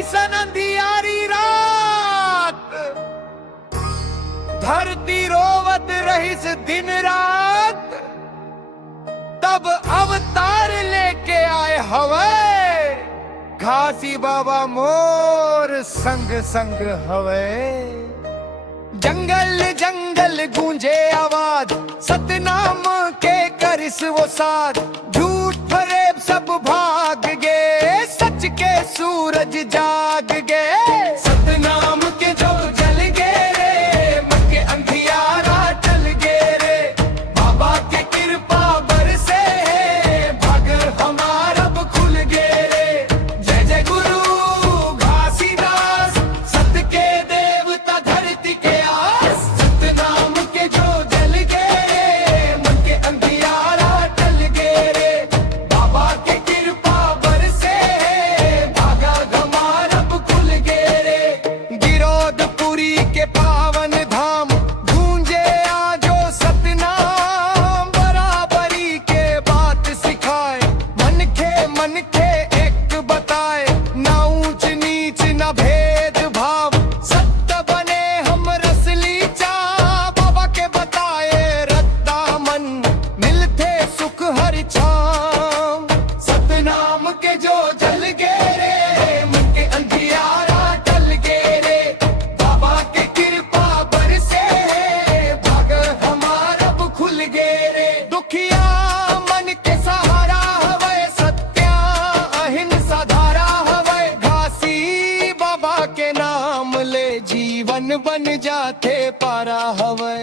ऐसन अंधियारी रात, धरती रोवत रहिस दिन रात, तब अवतार लेके आए हवे घासी बाबा मोर संग संग हवे। जंगल जंगल गूंजे आवाज, सतनाम के करिस वो साथ, झूठ फरेब सब भाग गए, सच के सूरज जाग गए। सतनाम के जो जल गए रे, मन के अंधियारा टल गए रे, बाबा के कृपा बरसे भाग हमारा अब खुल गए रे। जय जय गुरु घासीदास, सत के देवता धरती के आस, सतनाम के जो जल गए रे, मन के अंधियारा टल गए रे, बाबा के कृपा बरसे भागा हमारा अब खुल गए रे। गिरोधपुरी के पावन धाम गूंजे आजो सतनाम, बराबरी के बात सिखाए, मन के एक बताए, ना ऊंच नीच ना भेद भाव, सत्य बने हम रसली चा, बाबा के बताए रत्ता मन, मिलते सुख हर छाम। सतनाम के जो जल गए रे, मन के अंधियारा टल गए रे, बाबा के कृपा बरसे भाग हमारा अब खुल गए रे। दुखिया मन के सहारा हवे, सत्या अहिंसा धारा हवे, घासी बाबा के नाम ले जीवन बन जाते पारा हवे।